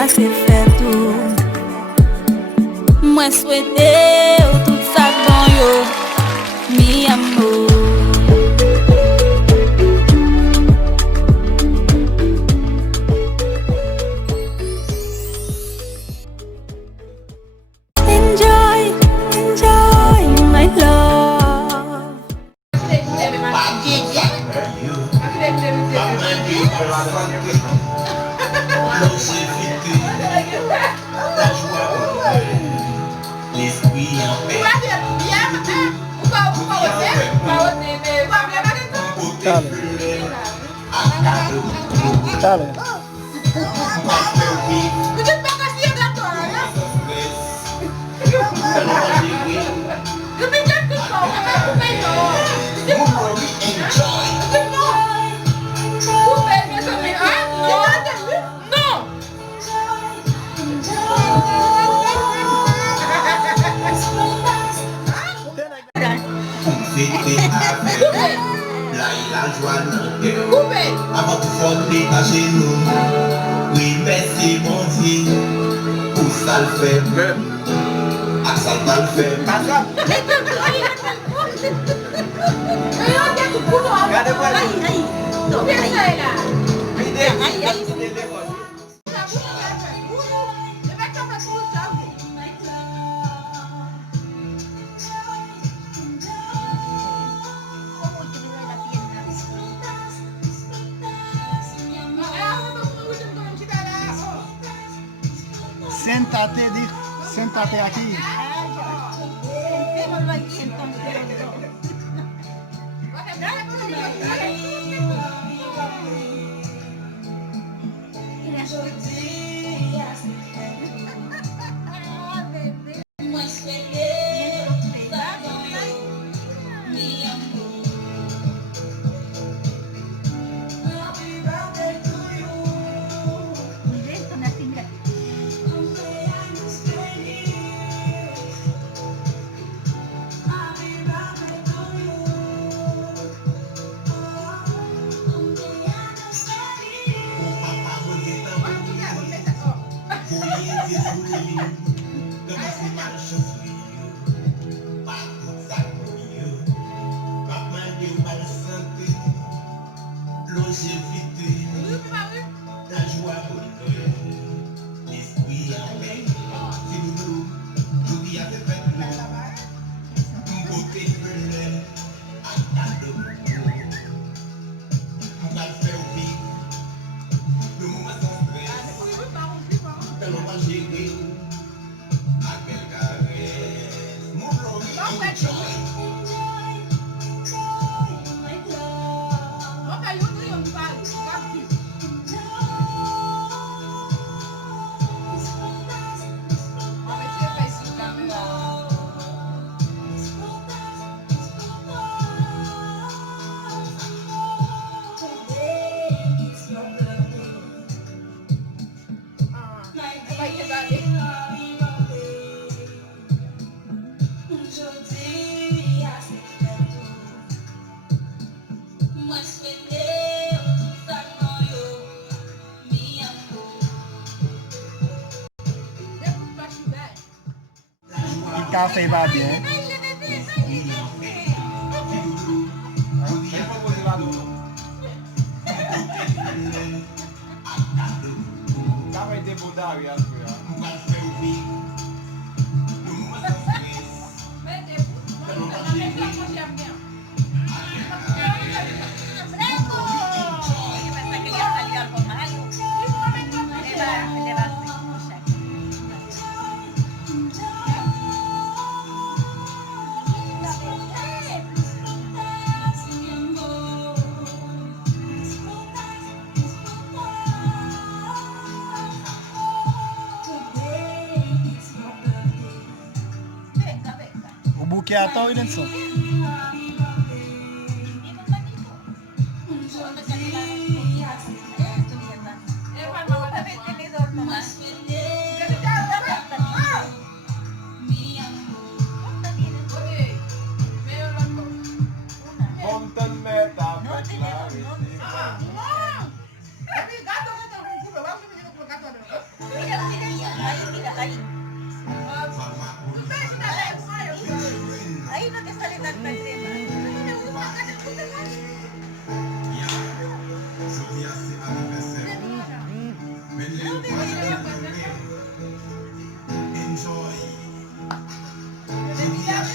assez fait tout. Moi souhaiter tout ça bon yo, mi amour. Enjoy, enjoy my love. Dale. Avant tout faut détacher nous. Oui, merci mon Dieu. Pour ça le fait. À ça le fait. Siéntate aquí. Le café va bien. O buquê atau ini so.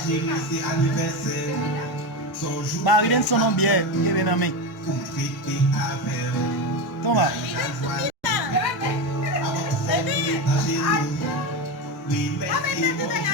chérie, c'est anniversaire. Son jour. Bariden son nom bien, il est nommé. Pour fêter avec. Thomas. Avant de sortir à genoux. Oui, merci, mon